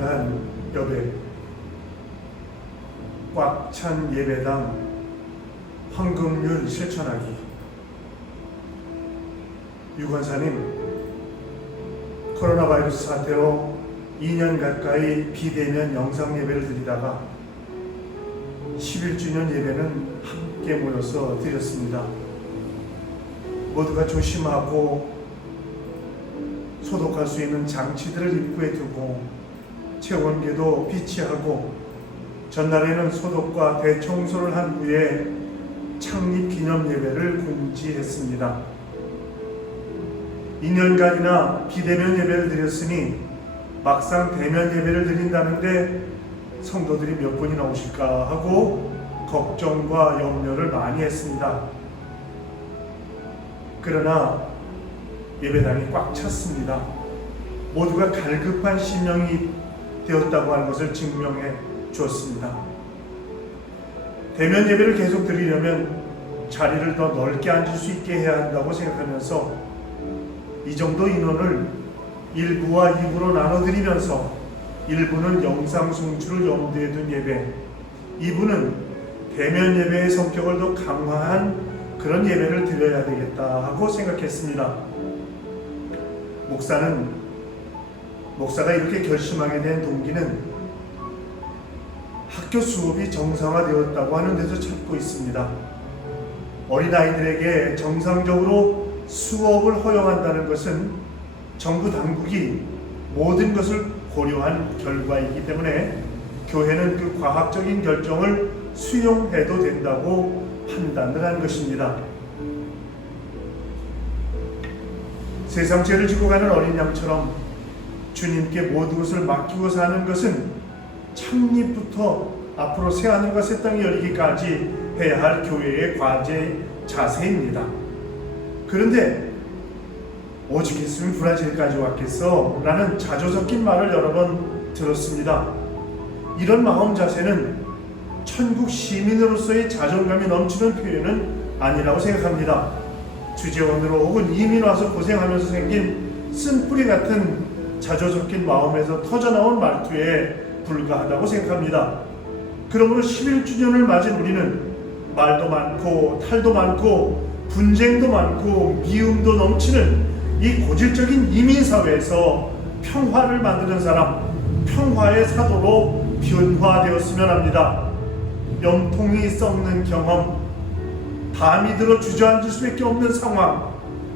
강단 여배, 꽉 찬 예배당, 황금률 실천하기. 유권사님, 코로나 바이러스 사태로 2년 가까이 비대면 영상 예배를 드리다가 11주년 예배는 함께 모여서 드렸습니다. 모두가 조심하고 소독할 수 있는 장치들을 입구에 두고 체온계도 비치하고 전날에는 소독과 대청소를 한 후에 창립 기념 예배를 공지했습니다. 2년간이나 비대면 예배를 드렸으니 막상 대면 예배를 드린다는데 성도들이 몇 분이나 오실까 하고 걱정과 염려를 많이 했습니다. 그러나 예배당이 꽉 찼습니다. 모두가 갈급한 심령이 되었다고 하는 것을 증명해 주었습니다. 대면 예배를 계속 드리려면 자리를 더 넓게 앉을 수 있게 해야 한다고 생각하면서 이 정도 인원을 1부와 2부로 나눠드리면서 1부는 영상 송출을 염두에 둔 예배, 2부는 대면 예배의 성격을 더 강화한 그런 예배를 드려야 되겠다 하고 생각했습니다. 목사가 이렇게 결심하게 된 동기는 학교 수업이 정상화되었다고 하는 데서 찾고 있습니다. 어린아이들에게 정상적으로 수업을 허용한다는 것은 정부 당국이 모든 것을 고려한 결과이기 때문에 교회는 그 과학적인 결정을 수용해도 된다고 판단을 한 것입니다. 세상 죄를 지고 가는 어린 양처럼 주님께 모든 것을 맡기고 사는 것은 창립부터 앞으로 새하늘과 새 땅이 열리기까지 해야 할 교회의 과제 자세입니다. 그런데 오직 했으면 브라질까지 왔겠어 라는 자조 섞인 말을 여러 번 들었습니다. 이런 마음 자세는 천국 시민으로서의 자존감이 넘치는 표현은 아니라고 생각합니다. 주재원으로 혹은 이민 와서 고생하면서 생긴 쓴뿌리 같은 자조 섞인 마음에서 터져나온 말투에 불과하다고 생각합니다. 그러므로 11주년을 맞은 우리는 말도 많고 탈도 많고 분쟁도 많고 미움도 넘치는 이 고질적인 이민사회에서 평화를 만드는 사람, 평화의 사도로 변화되었으면 합니다. 염통이 썩는 경험, 담이 들어 주저앉을 수밖에 없는 상황,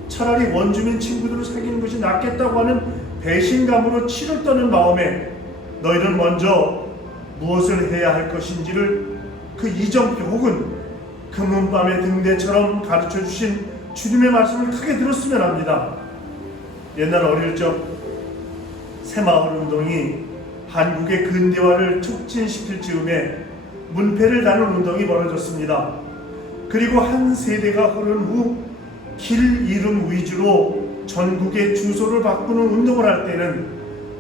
차라리 원주민 친구들을 사귀는 것이 낫겠다고 하는 배신감으로 치를 떠는 마음에 너희는 먼저 무엇을 해야 할 것인지를 그 이정표 혹은 금은밤의 등대처럼 가르쳐 주신 주님의 말씀을 크게 들었으면 합니다. 옛날 어릴 적 새마을 운동이 한국의 근대화를 촉진시킬 즈음에 문패를 다는 운동이 벌어졌습니다. 그리고 한 세대가 흐른 후 길 이름 위주로 전국의 주소를 바꾸는 운동을 할 때는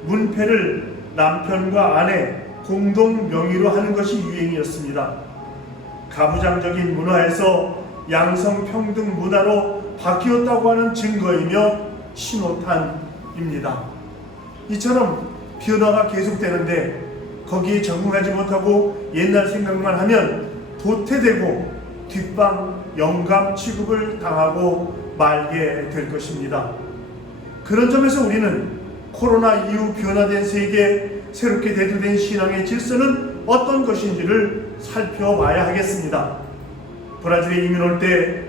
문패를 남편과 아내 공동 명의로 하는 것이 유행이었습니다. 가부장적인 문화에서 양성평등 문화로 바뀌었다고 하는 증거이며 신호탄입니다. 이처럼 변화가 계속되는데 거기에 적응하지 못하고 옛날 생각만 하면 도태되고 뒷방 영감 취급을 당하고 말게 될 것입니다. 그런 점에서 우리는 코로나 이후 변화된 세계, 새롭게 대두된 신앙의 질서는 어떤 것인지를 살펴봐야 하겠습니다. 브라질에 이민 올 때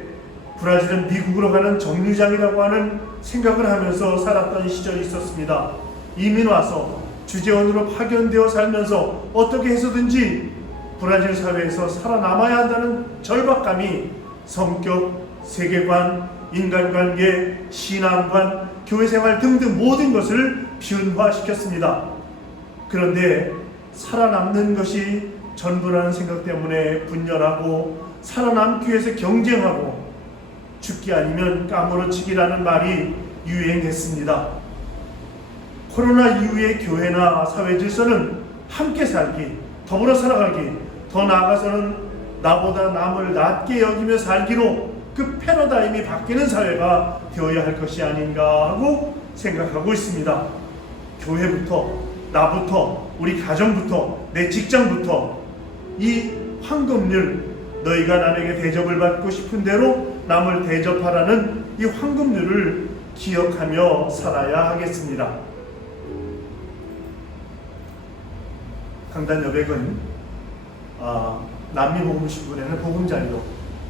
브라질은 미국으로 가는 정류장이라고 하는 생각을 하면서 살았던 시절이 있었습니다. 이민 와서 주재원으로 파견되어 살면서 어떻게 해서든지 브라질 사회에서 살아남아야 한다는 절박감이 성격, 세계관, 인간관계, 신앙관, 교회생활 등등 모든 것을 변화시켰습니다. 그런데 살아남는 것이 전부라는 생각 때문에 분열하고 살아남기 위해서 경쟁하고 죽기 아니면 까무러치기라는 말이 유행했습니다. 코로나 이후의 교회나 사회 질서는 함께 살기, 더불어 살아가기, 더 나아가서는 나보다 남을 낮게 여기며 살기로 그 패러다임이 바뀌는 사회가 되어야 할 것이 아닌가 하고 생각하고 있습니다. 교회부터 나부터, 우리 가정부터, 내 직장부터 이 황금률, 너희가 남에게 대접을 받고 싶은 대로 남을 대접하라는 이 황금률을 기억하며 살아야 하겠습니다. 강단 여백은 남미복음신문에는 복음자료,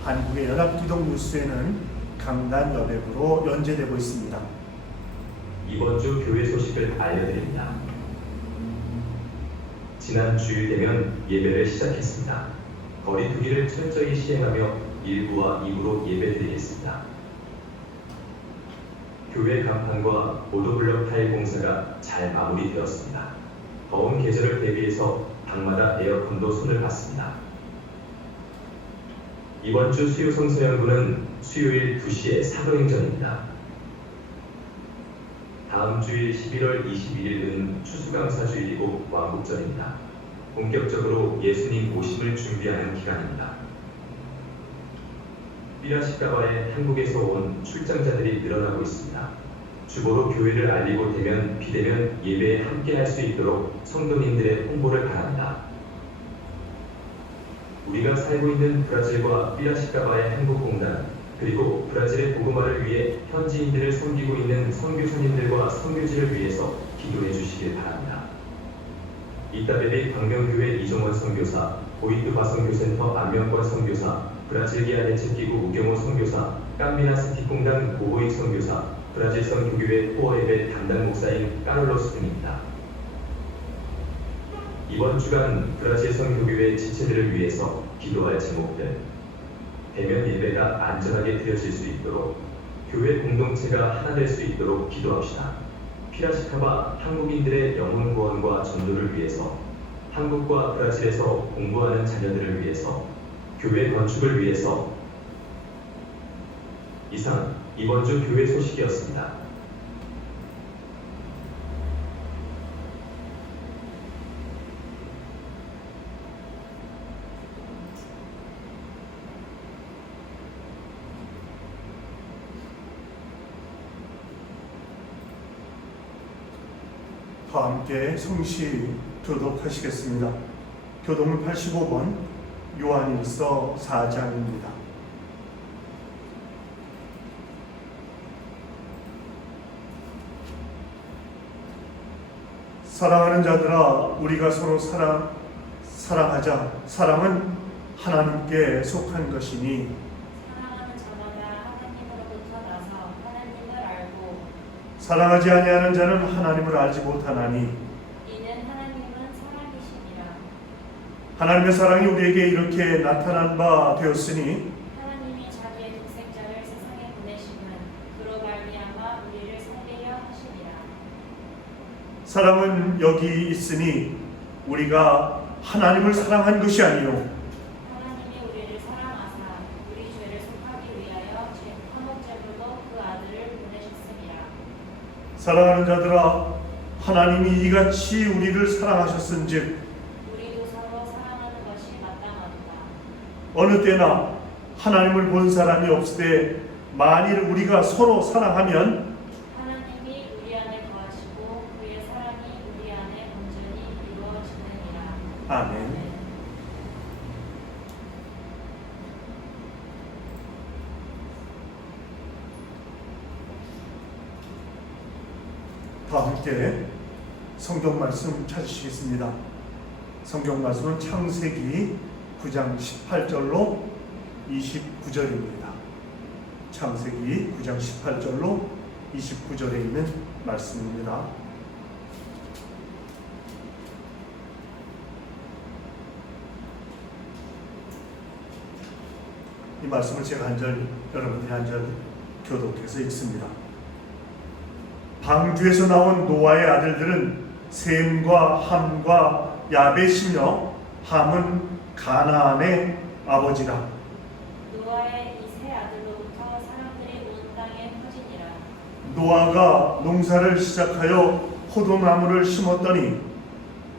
한국의 연합기독뉴스에는 강단 여백으로 연재되고 있습니다. 이번 주 교회 소식을 알려드립니다. 지난 주일 되면 예배를 시작했습니다. 거리두기를 철저히 시행하며 1부와 2부로 예배드리겠습니다. 교회 간판과 보도블럭 타일 공사가 잘 마무리되었습니다. 더운 계절을 대비해서 방마다 에어컨도 손을 봤습니다. 이번 주 수요 성서연구는 수요일 2시에 사도행전입니다. 다음 주일 11월 21일은 추수감사주일이고 왕복절입니다. 본격적으로 예수님 오심을 준비하는 기간입니다. 삐라시가바에 한국에서 온 출장자들이 늘어나고 있습니다. 주보로 교회를 알리고 되면 비대면 예배에 함께할 수 있도록 성도님들의 홍보를 바랍니다. 우리가 살고 있는 브라질과 삐라시가바의 한국공단, 그리고 브라질의 복음화를 위해 현지인들을 섬기고 있는 선교사님들과 선교지를 위해서 기도해 주시길 바랍니다. 이따베리 광명교회 이종원 선교사, 보이트 바선교센터 안면권 선교사, 브라질기아 대책기구 우경호 선교사, 깜미나 스티공단 고보익 선교사, 브라질성 교교회 포어예배 담당 목사인 까를로스 등입니다. 이번 주간 브라질성 교교회 지체들을 위해서 기도할 제목들, 대면 예배가 안전하게 드려질 수 있도록, 교회 공동체가 하나 될 수 있도록 기도합시다. 피라시카바 한국인들의 영혼 구원과 전도를 위해서, 한국과 브라질에서 공부하는 자녀들을 위해서, 교회 건축을 위해서. 이상 이번 주 교회 소식이었습니다. 다 함께 성시 교독하시겠습니다. 교독은 85번 요한일서 4장입니다. 사랑하는 자들아, 우리가 서로 사랑하자. 사랑은 하나님께 속한 것이니 사랑하는 자마다 하나님으로부터 나서 하나님을 알고 사랑하지 아니하는 자는 하나님을 알지 못하나니 이는 하나님은 사랑이시니라. 하나님의 사랑이 우리에게 이렇게 나타난 바 되었으니 하나님이 자기의 독생자를 세상에 보내심은 그로 말미암아 우리를 살리려 하심이라. 사랑은 여기 있으니 우리가 하나님을 사랑한 것이 아니요 하나님이 우리를 사랑하사 우리 죄를 속하기 위하여 화목제물로 그 아들을 보내셨음이라. 사랑하는 자들아, 하나님이 이같이 우리를 사랑하셨은즉 우리도 서로 사랑하는 것이 마땅하도다. 어느 때나 하나님을 본 사람이 없으되 만일 우리가 서로 사랑하면 하나님이 우리 안에 거하시고 그의 사랑이 우리 안에 온전히 이루어지느니라. 아멘. 다 함께 성경 말씀 찾으시겠습니다. 성경 말씀은 창세기 9장 18절로 29절입니다. 창세기 9장 18절로 29절에 있는 말씀입니다. 이 말씀을 제가 한 절, 여러분들이 한 절 교독해서 읽습니다. 방주에서 나온 노아의 아들들은 셈과 함과 야벳이며 함은 가나안의 아버지라. 노아의 이 세 아들로부터 사람들이 온 땅에 퍼지니라. 노아가 농사를 시작하여 포도나무를 심었더니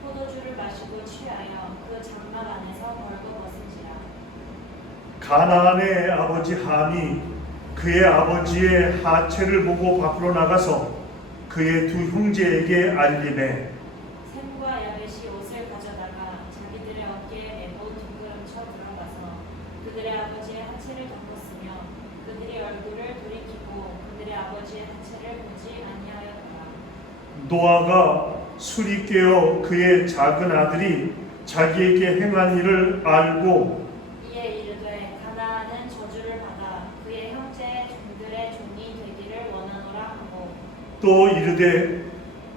포도주를 마시고 취하여 그 장막 안에서 벌거벗은지라. 가나안의 아버지 함이 그의 아버지의 하체를 보고 밖으로 나가서 그의 두 형제에게 알리매 셈과 그들이 얼굴을 돌이키고 그들의 아버지의 하체를 보지 아니하였더라. 노아가 술이 깨어 그의 작은 아들이 자기에게 행한 일을 알고 이에 이르되 가나안은 저주를 받아 그의 형제 종들의 종이 되기를 원하노라 하고 또 이르되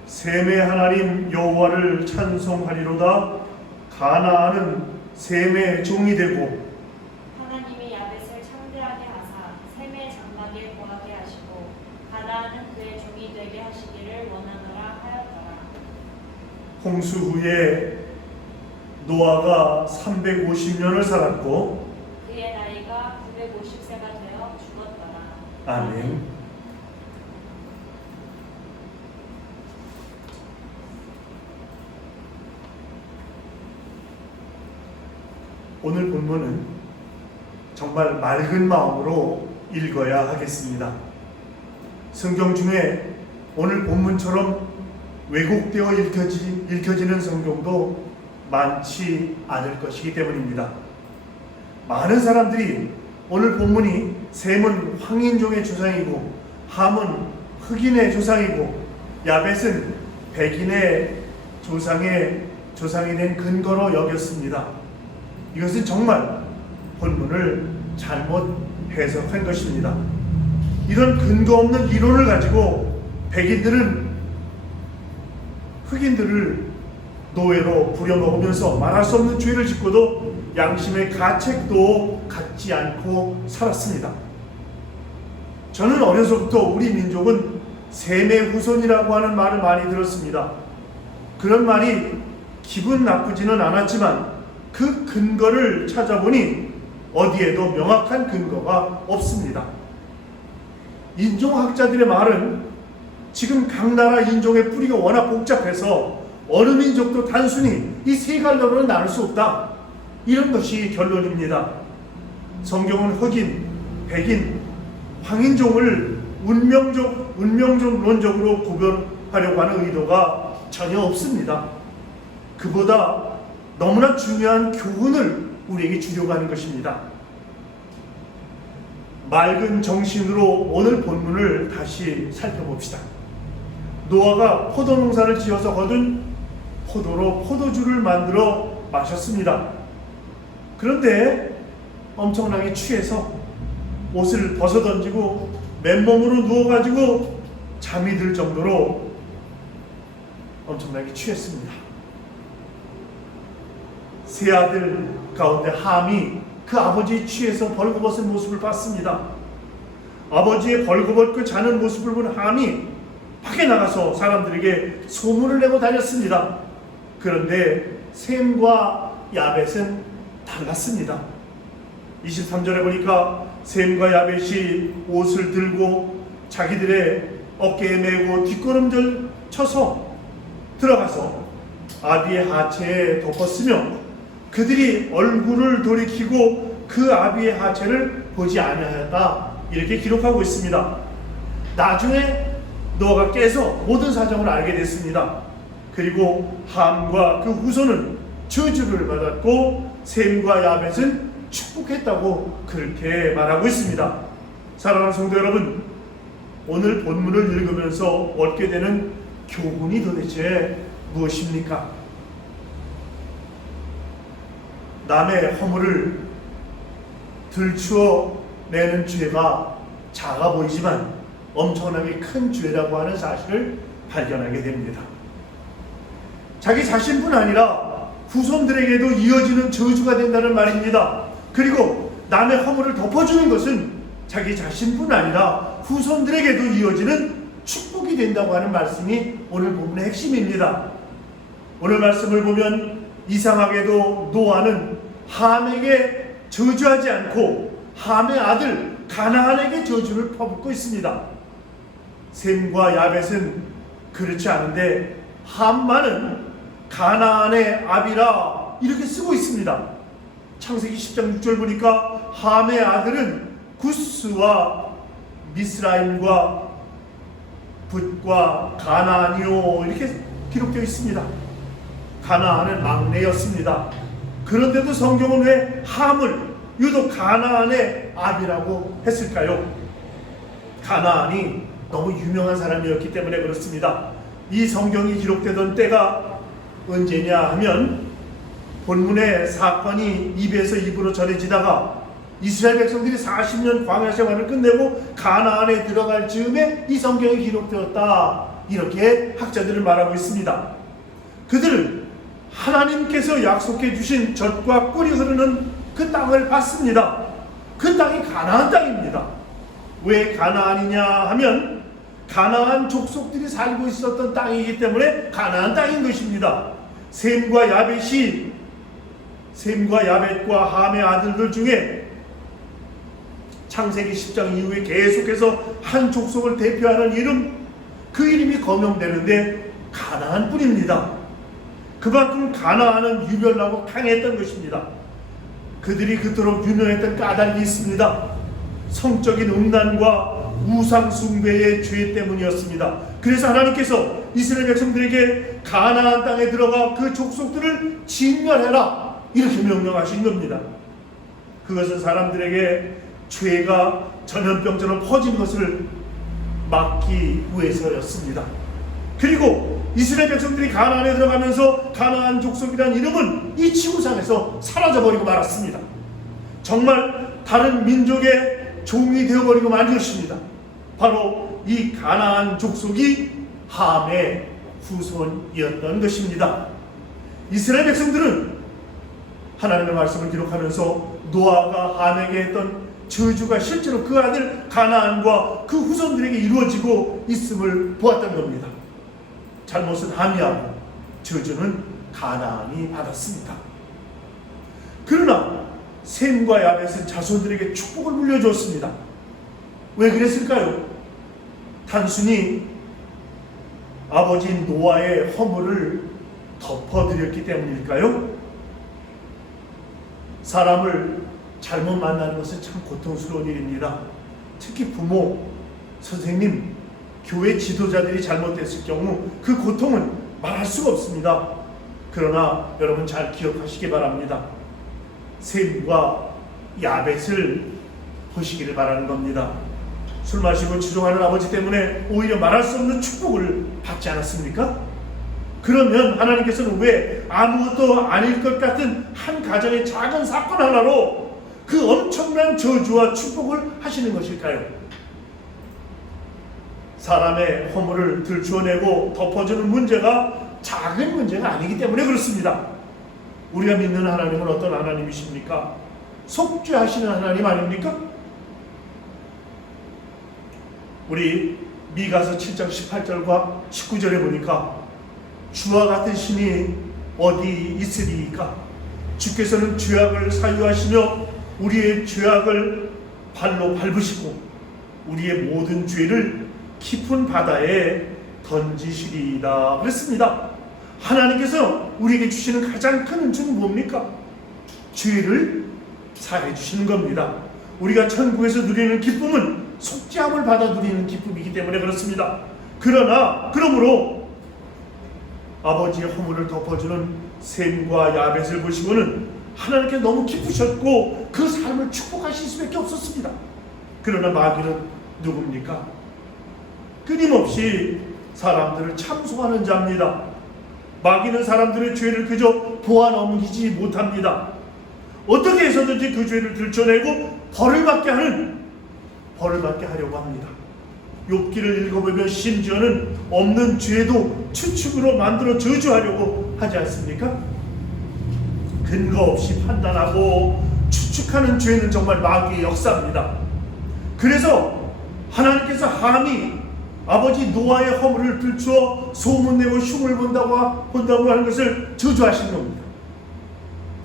셈의 하나님 여호와를 찬송하리로다. 가나안은 셈의 종이 되고 하나님이 야벳을 창대하게 하사 셈의 장막에 거하게 하시고 가나안은 그의 종이 되게 하시기를 원하노라 하였더라. 홍수 후에 노아가 350년을 살았고 그의 나이가 950세가 되어 죽었더라. 아멘. 오늘 본문은 정말 맑은 마음으로 읽어야 하겠습니다. 성경 중에 오늘 본문처럼 왜곡되어 읽혀지는 성경도 많지 않을 것이기 때문입니다. 많은 사람들이 오늘 본문이 셈은 황인종의 조상이고 함은 흑인의 조상이고 야벳은 백인의 조상이 된 근거로 여겼습니다. 이것은 정말 본문을 잘못 해석한 것입니다. 이런 근거 없는 이론을 가지고 백인들은 흑인들을 노예로 부려먹으면서 말할 수 없는 죄를 짓고도 양심의 가책도 갖지 않고 살았습니다. 저는 어려서부터 우리 민족은 셈의 후손이라고 하는 말을 많이 들었습니다. 그런 말이 기분 나쁘지는 않았지만 그 근거를 찾아보니 어디에도 명확한 근거가 없습니다. 인종학자들의 말은 지금 각 나라 인종의 뿌리가 워낙 복잡해서 어느 민족도 단순히 이 세 갈래로는 나눌 수 없다. 이런 것이 결론입니다. 성경은 흑인, 백인, 황인종을 운명론적으로 구별하려고 하는 의도가 전혀 없습니다. 그보다 너무나 중요한 교훈을 우리에게 주려고 하는 것입니다. 맑은 정신으로 오늘 본문을 다시 살펴봅시다. 노아가 포도 농사를 지어서 거둔 포도로 포도주를 만들어 마셨습니다. 그런데 엄청나게 취해서 옷을 벗어던지고 맨몸으로 누워가지고 잠이 들 정도로 엄청나게 취했습니다. 세 아들 가운데 함이 그 아버지 취해서 벌거벗은 모습을 봤습니다. 아버지의 벌거벗고 자는 모습을 본 함이 밖에 나가서 사람들에게 소문을 내고 다녔습니다. 그런데 셈과 야벳은 달랐습니다. 23절에 보니까 셈과 야벳이 옷을 들고 자기들의 어깨에 메고 뒷걸음질 쳐서 들어가서 아비의 하체에 덮었으며 그들이 얼굴을 돌이키고 그 아비의 하체를 보지 아니하였다. 이렇게 기록하고 있습니다. 나중에 노아가 깨서 모든 사정을 알게 됐습니다. 그리고 함과 그 후손은 저주를 받았고 셈과 야벳은 축복했다고 그렇게 말하고 있습니다. 사랑하는 성도 여러분, 오늘 본문을 읽으면서 얻게 되는 교훈이 도대체 무엇입니까? 남의 허물을 들추어 내는 죄가 작아 보이지만 엄청나게 큰 죄라고 하는 사실을 발견하게 됩니다. 자기 자신뿐 아니라 후손들에게도 이어지는 저주가 된다는 말입니다. 그리고 남의 허물을 덮어주는 것은 자기 자신뿐 아니라 후손들에게도 이어지는 축복이 된다고 하는 말씀이 오늘 본문의 핵심입니다. 오늘 말씀을 보면 이상하게도 노아는 함에게 저주하지 않고 함의 아들 가나안에게 저주를 퍼붓고 있습니다. 셈과 야벳은 그렇지 않은데 함만은 가나안의 아비라 이렇게 쓰고 있습니다. 창세기 10장 6절 보니까 함의 아들은 구스와 미스라임과 붓과 가나안이요 이렇게 기록되어 있습니다. 가나안은 막내였습니다. 그런데도 성경은 왜 함을 유독 가나안의 아비라고 했을까요? 가나안이 너무 유명한 사람이었기 때문에 그렇습니다. 이 성경이 기록되던 때가 언제냐 하면 본문의 사건이 입에서 입으로 전해지다가 이스라엘 백성들이 40년 광야 생활을 끝내고 가나안에 들어갈 즈음에 이 성경이 기록되었다, 이렇게 학자들은 말하고 있습니다. 그들은 하나님께서 약속해 주신 젖과 꿀이 흐르는 그 땅을 봤습니다. 그 땅이 가나안 땅입니다. 왜 가나안이냐 하면 가나안 족속들이 살고 있었던 땅이기 때문에 가나안 땅인 것입니다. 셈과 야벳과 함의 아들들 중에 창세기 10장 이후에 계속해서 한 족속을 대표하는 이름, 그 이름이 거명되는데 가나안 뿐입니다. 그만큼 가나안은 유별나고 강했던 것입니다. 그들이 그토록 유명했던 까닭이 있습니다. 성적인 음란과 우상 숭배의 죄 때문이었습니다. 그래서 하나님께서 이스라엘 백성들에게 가나안 땅에 들어가 그 족속들을 진멸해라, 이렇게 명령하신 겁니다. 그것은 사람들에게 죄가 전염병처럼 퍼진 것을 막기 위해서였습니다. 그리고 이스라엘 백성들이 가나안에 들어가면서 가나안 족속이라는 이름은 이 지구상에서 사라져버리고 말았습니다. 정말 다른 민족의 종이 되어버리고 만 것입니다. 바로 이 가나안 족속이 함의 후손이었던 것입니다. 이스라엘 백성들은 하나님의 말씀을 기록하면서 노아가 함에게 했던 저주가 실제로 그 아들 가나안과 그 후손들에게 이루어지고 있음을 보았던 겁니다. 잘못은 함이하고 저주는 가나안이 받았습니다. 그러나 셈과 야벳은 자손들에게 축복을 물려주었습니다. 왜 그랬을까요? 단순히 아버지 노아의 허물을 덮어드렸기 때문일까요? 사람을 잘못 만나는 것은 참 고통스러운 일입니다. 특히 부모, 선생님, 교회 지도자들이 잘못됐을 경우 그 고통은 말할 수가 없습니다. 그러나 여러분 잘 기억하시기 바랍니다. 셈과 야벳을 보시기를 바라는 겁니다. 술 마시고 주종하는 아버지 때문에 오히려 말할 수 없는 축복을 받지 않았습니까? 그러면 하나님께서는 왜 아무것도 아닐 것 같은 한 가정의 작은 사건 하나로 그 엄청난 저주와 축복을 하시는 것일까요? 사람의 허물을 들추어내고 덮어주는 문제가 작은 문제가 아니기 때문에 그렇습니다. 우리가 믿는 하나님은 어떤 하나님이십니까? 속죄하시는 하나님 아닙니까? 우리 미가서 7장 18절과 19절에 보니까 주와 같은 신이 어디 있으리이까? 주께서는 죄악을 사유하시며 우리의 죄악을 발로 밟으시고 우리의 모든 죄를 깊은 바다에 던지시리이다 그랬습니다. 하나님께서 우리에게 주시는 가장 큰 은총은 뭡니까? 죄를 사해 주시는 겁니다. 우리가 천국에서 누리는 기쁨은 속죄함을 받아 누리는 기쁨이기 때문에 그렇습니다. 그러므로 아버지의 허물을 덮어주는 셈과 야벳을 보시고는 하나님께 너무 기쁘셨고 그 삶을 축복하실 수밖에 없었습니다. 그러나 마귀는 누굽니까? 끊임없이 사람들을 참소하는 자입니다. 마귀는 사람들의 죄를 그저 보아 넘기지 못합니다. 어떻게 해서든지 그 죄를 들춰내고 벌을 받게 하려고 합니다. 욥기를 읽어보면 심지어는 없는 죄도 추측으로 만들어 저주하려고 하지 않습니까? 근거 없이 판단하고 추측하는 죄는 정말 마귀의 역사입니다. 그래서 하나님께서 함이 아버지 노아의 허물을 들추어 소문내고 흉을 본다고 하는 것을 저주하신 겁니다.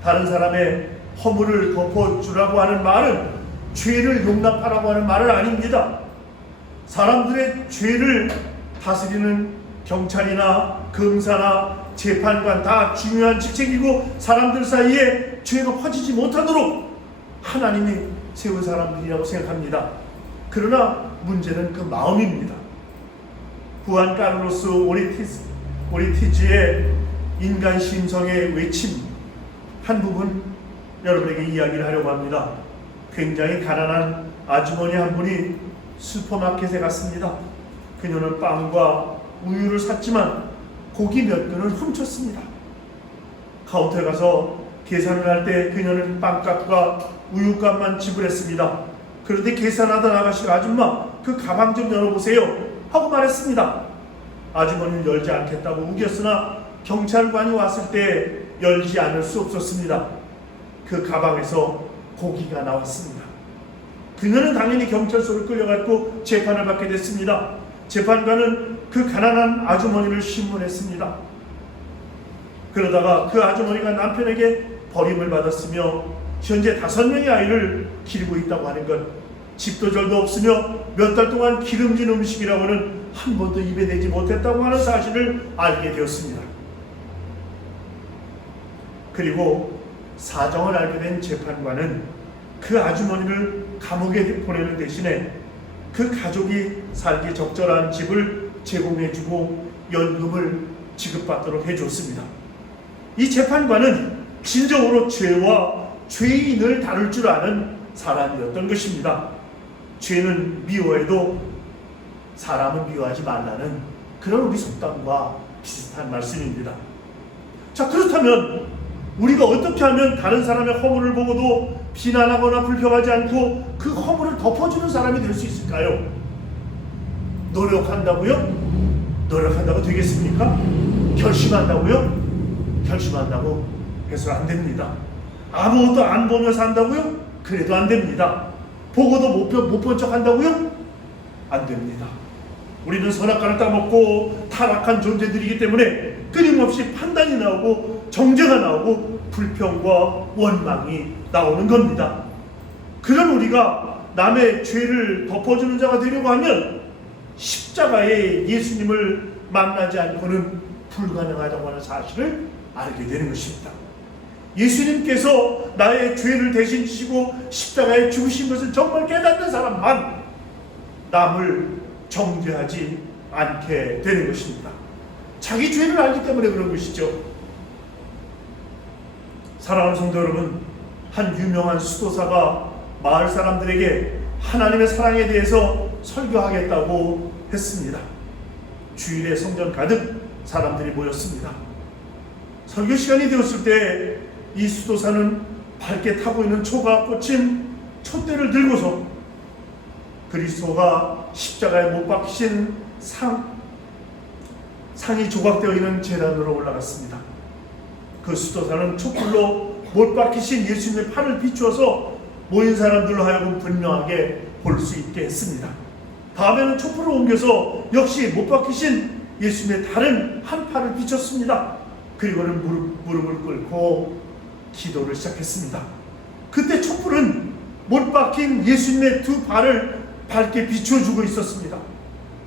다른 사람의 허물을 덮어주라고 하는 말은 죄를 용납하라고 하는 말은 아닙니다. 사람들의 죄를 다스리는 경찰이나 검사나 재판관 다 중요한 직책이고 사람들 사이에 죄가 퍼지지 못하도록 하나님이 세운 사람들이라고 생각합니다. 그러나 문제는 그 마음입니다. 후안 카를로스 오리티즈의 인간 심성의 외침 한 부분 여러분에게 이야기를 하려고 합니다. 굉장히 가난한 아주머니 한 분이 슈퍼마켓에 갔습니다. 그녀는 빵과 우유를 샀지만 고기 몇 근을 훔쳤습니다. 카운터에 가서 계산을 할 때 그녀는 빵값과 우유값만 지불했습니다. 그런데 계산하던 아가씨가 아줌마 그 가방 좀 열어보세요 하고 말했습니다. 아주머니는 열지 않겠다고 우겼으나 경찰관이 왔을 때 열지 않을 수 없었습니다. 그 가방에서 고기가 나왔습니다. 그녀는 당연히 경찰서로 끌려갔고 재판을 받게 됐습니다. 재판관은 그 가난한 아주머니를 신문했습니다. 그러다가 그 아주머니가 남편에게 버림을 받았으며 현재 5명의 아이를 기르고 있다고 하는 것, 집도 절도 없으며 몇 달 동안 기름진 음식이라고는 한 번도 입에 대지 못했다고 하는 사실을 알게 되었습니다. 그리고 사정을 알게 된 재판관은 그 아주머니를 감옥에 보내는 대신에 그 가족이 살기 적절한 집을 제공해주고 연금을 지급받도록 해줬습니다. 이 재판관은 진정으로 죄와 죄인을 다룰 줄 아는 사람이었던 것입니다. 죄는 미워해도 사람은 미워하지 말라는 그런 우리 속담과 비슷한 말씀입니다. 자, 그렇다면 우리가 어떻게 하면 다른 사람의 허물을 보고도 비난하거나 불평하지 않고 그 허물을 덮어주는 사람이 될 수 있을까요? 노력한다고요? 노력한다고 되겠습니까? 결심한다고요? 결심한다고 해서 안 됩니다. 아무것도 안 보며 산다고요? 그래도 안 됩니다. 보고도 못 본 척 한다고요? 안 됩니다. 우리는 선악과를 따먹고 타락한 존재들이기 때문에 끊임없이 판단이 나오고 정죄가 나오고 불평과 원망이 나오는 겁니다. 그런 우리가 남의 죄를 덮어주는 자가 되려고 하면 십자가에 예수님을 만나지 않고는 불가능하다고 하는 사실을 알게 되는 것입니다. 예수님께서 나의 죄를 대신 지시고 십자가에 죽으신 것을 정말 깨닫는 사람만 남을 정죄하지 않게 되는 것입니다. 자기 죄를 알기 때문에 그런 것이죠. 사랑하는 성도 여러분, 한 유명한 수도사가 마을 사람들에게 하나님의 사랑에 대해서 설교하겠다고 했습니다. 주일에 성전 가득 사람들이 모였습니다. 설교 시간이 되었을 때 이 수도사는 밝게 타고 있는 초가 꽂힌 촛대를 들고서 그리스도가 십자가에 못 박히신 상이 조각되어 있는 제단으로 올라갔습니다. 그 수도사는 촛불로 못 박히신 예수님의 팔을 비추어서 모인 사람들로 하여금 분명하게 볼 수 있게 했습니다. 다음에는 촛불을 옮겨서 역시 못 박히신 예수님의 다른 한 팔을 비췄습니다. 그리고는 무릎을 꿇고 기도를 시작했습니다. 그때 촛불은 못 박힌 예수님의 두 발을 밝게 비춰주고 있었습니다.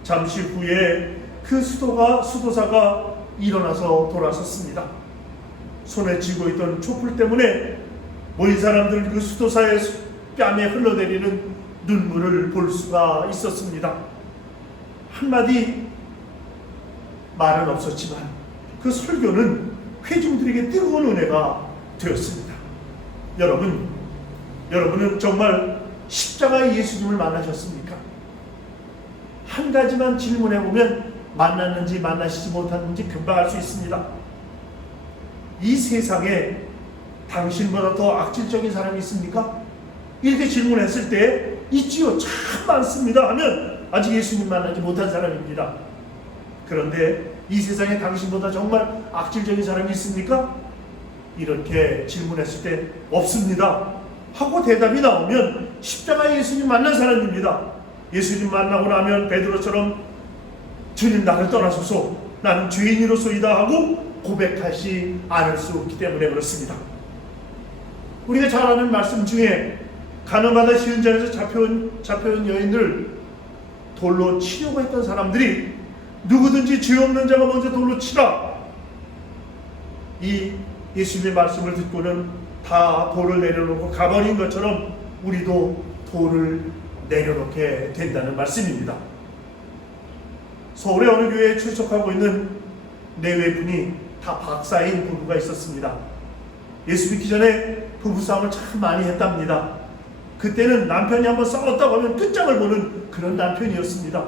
잠시 후에 그 수도사가 일어나서 돌아섰습니다. 손에 쥐고 있던 촛불 때문에 모인 사람들은 그 수도사의 뺨에 흘러내리는 눈물을 볼 수가 있었습니다. 한마디 말은 없었지만 그 설교는 회중들에게 뜨거운 은혜가 되었습니다. 여러분은 정말 십자가의 예수님을 만나셨습니까? 한 가지만 질문해보면 만났는지 만나시지 못했는지 금방 알 수 있습니다. 이 세상에 당신보다 더 악질적인 사람이 있습니까? 이렇게 질문했을 때 있지요. 참 많습니다 하면 아직 예수님 만나지 못한 사람입니다. 그런데 이 세상에 당신보다 정말 악질적인 사람이 있습니까? 이렇게 질문했을 때 없습니다 하고 대답이 나오면 십자가에 예수님 만난 사람입니다. 예수님 만나고 나면 베드로처럼 주님 나를 떠나소서 나는 죄인이로소이다 하고 고백하지 않을 수 없기 때문에 그렇습니다. 우리가 잘 아는 말씀 중에 가늠하다 시은장에서 잡혀온 여인을 돌로 치려고 했던 사람들이 누구든지 죄 없는 자가 먼저 돌로 치라, 이 예수님의 말씀을 듣고는 다 돌을 내려놓고 가버린 것처럼 우리도 돌을 내려놓게 된다는 말씀입니다. 서울의 어느 교회에 출석하고 있는 내외분이 다 박사인 부부가 있었습니다. 예수 믿기 전에 부부싸움을 참 많이 했답니다. 그때는 남편이 한번 싸웠다고 하면 끝장을 보는 그런 남편이었습니다.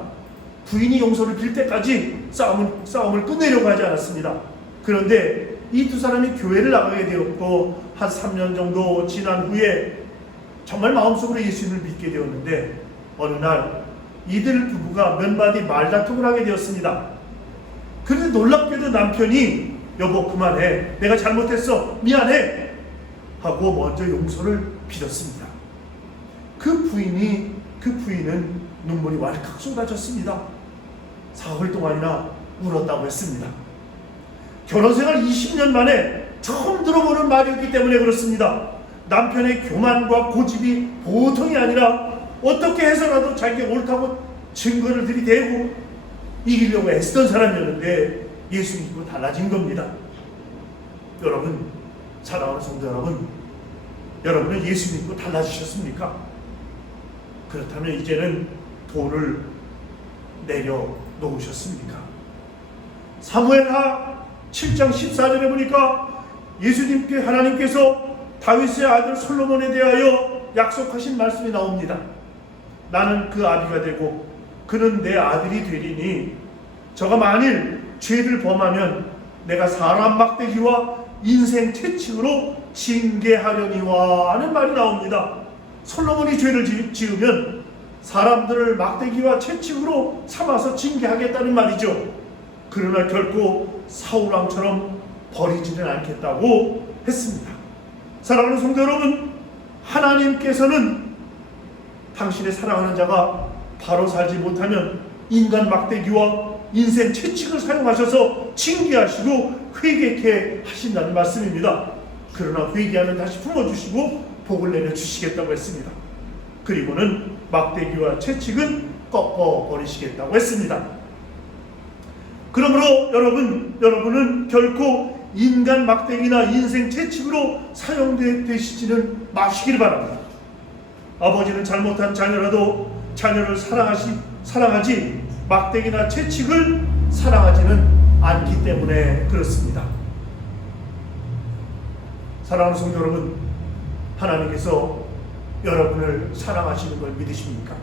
부인이 용서를 빌 때까지 싸움을 끝내려고 하지 않았습니다. 그런데 이 두 사람이 교회를 나가게 되었고 한 3년 정도 지난 후에 정말 마음속으로 예수님을 믿게 되었는데 어느 날 이들 부부가 몇 마디 말다툼을 하게 되었습니다. 그런데 놀랍게도 남편이 여보 그만해, 내가 잘못했어, 미안해 하고 먼저 용서를 빌었습니다. 그 부인은 눈물이 왈칵 쏟아졌습니다. 사흘 동안이나 울었다고 했습니다. 결혼생활 20년 만에 처음 들어보는 말이었기 때문에 그렇습니다. 남편의 교만과 고집이 보통이 아니라 어떻게 해서라도 자기가 옳다고 증거를 들이대고 이기려고 애쓰던 사람이었는데 예수 믿고 달라진 겁니다. 여러분, 사랑하는 성도 여러분, 여러분은 예수 믿고 달라지셨습니까? 그렇다면 이제는 돌을 내려놓으셨습니까? 사무엘하 7장 14절에 보니까 하나님께서 다윗의 아들 솔로몬에 대하여 약속하신 말씀이 나옵니다. 나는 그 아비가 되고 그는 내 아들이 되리니 저가 만일 죄를 범하면 내가 사람 막대기와 인생 채찍으로 징계하려니와 하는 말이 나옵니다. 솔로몬이 죄를 지으면 사람들을 막대기와 채찍으로 삼아서 징계하겠다는 말이죠. 그러나 결코 사울왕처럼 버리지는 않겠다고 했습니다. 사랑하는 성도 여러분, 하나님께서는 당신의 사랑하는 자가 바로 살지 못하면 인간 막대기와 인생 채찍을 사용하셔서 징계하시고 회개케 하신다는 말씀입니다. 그러나 회개하면 다시 품어주시고 복을 내려주시겠다고 했습니다. 그리고는 막대기와 채찍은 꺾어버리시겠다고 했습니다. 그러므로 여러분은 결코 인간 막대기나 인생 채찍으로 사용되시지는 마시기를 바랍니다. 아버지는 잘못한 자녀라도 자녀를 사랑하지 막대기나 채찍을 사랑하지는 않기 때문에 그렇습니다. 사랑하는 성도 여러분, 하나님께서 여러분을 사랑하시는 걸 믿으십니까?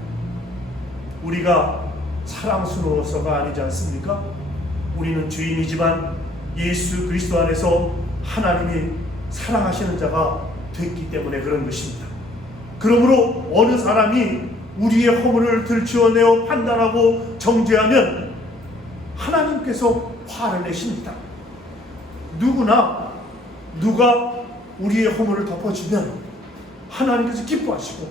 우리가 사랑스러워서가 아니지 않습니까? 우리는 죄인이지만 예수 그리스도 안에서 하나님이 사랑하시는 자가 됐기 때문에 그런 것입니다. 그러므로 어느 사람이 우리의 허물을 들추어내어 판단하고 정죄하면 하나님께서 화를 내십니다. 누가 우리의 허물을 덮어주면 하나님께서 기뻐하시고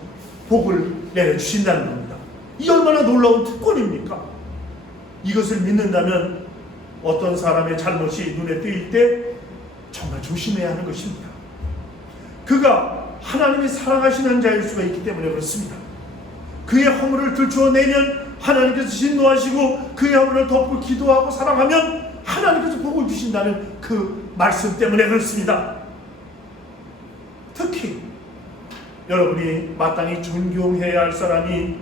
복을 내려주신다는 겁니다. 이 얼마나 놀라운 특권입니까? 이것을 믿는다면 어떤 사람의 잘못이 눈에 띄일 때 정말 조심해야 하는 것입니다. 그가 하나님이 사랑하시는 자일 수가 있기 때문에 그렇습니다. 그의 허물을 들추어내면 하나님께서 진노하시고 그의 허물을 덮고 기도하고 사랑하면 하나님께서 복을 주신다는 그 말씀 때문에 그렇습니다. 특히 여러분이 마땅히 존경해야 할 사람의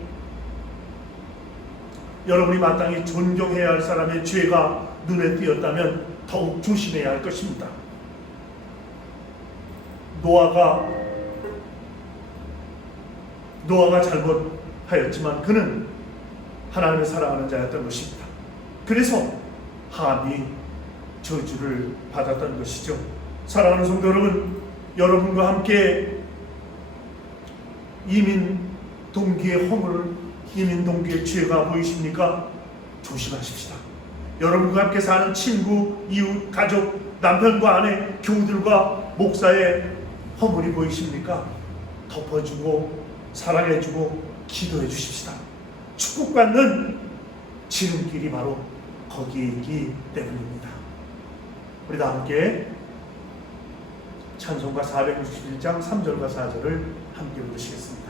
죄가 눈에 띄었다면 더욱 조심해야 할 것입니다. 노아가 잘못하였지만 그는 하나님을 사랑하는 자였던 것입니다. 그래서 함이 저주를 받았던 것이죠. 사랑하는 성도 여러분, 여러분과 함께 이민 동기의 허물, 이민 동기의 죄가 보이십니까? 조심하십시다. 여러분과 함께 사는 친구, 이웃, 가족, 남편과 아내, 교우들과 목사의 허물이 보이십니까? 덮어주고 사랑해주고 기도해 주십시다. 축복받는 지름길이 바로 거기에 있기 때문입니다. 우리 다 함께 찬송가 461장 3절과 4절을 함께 부르시겠습니다.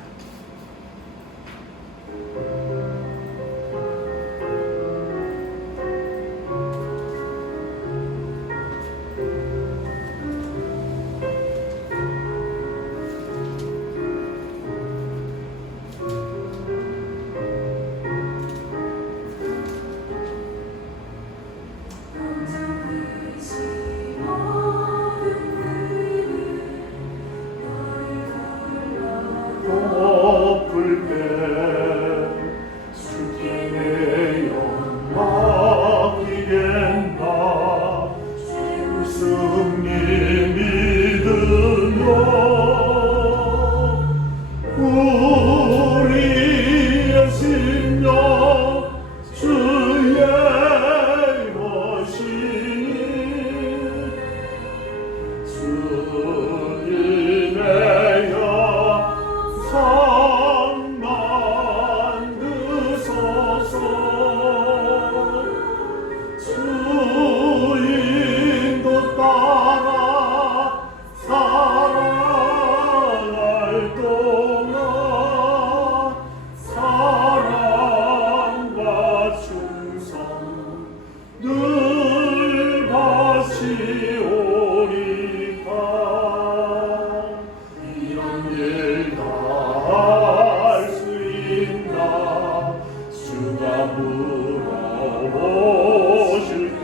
물어보실 때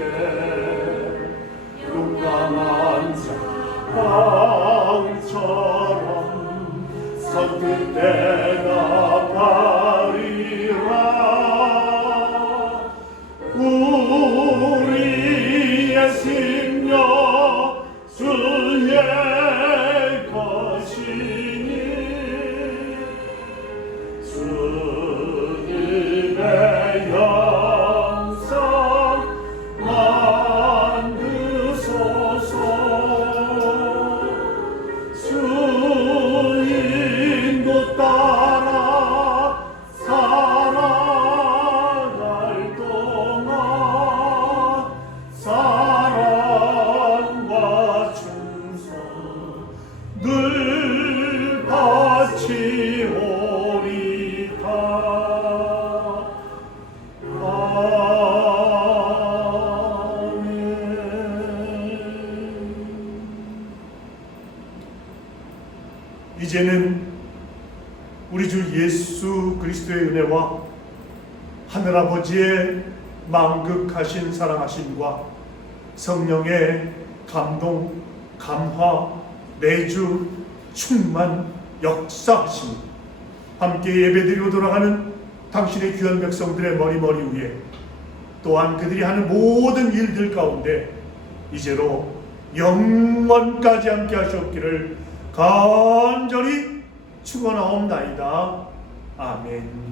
용감한 자 왕처럼 선뜻 대답하리라. 우리의 심령 주의 것이니 주님의 영상 만드소서. 주인도 따라 살아갈 동안 사랑과 충성 늘 바치오리다. 이제는 우리 주 예수 그리스도의 은혜와 하늘아버지의 만극하신 사랑하심과 성령의 감동, 감화, 내주, 충만, 역사하심 함께 예배드리고 돌아가는 당신의 귀한 백성들의 머리 위에 또한 그들이 하는 모든 일들 가운데 이제로 영원까지 함께 하시옵기를 간절히 축원하옵나이다. 아멘.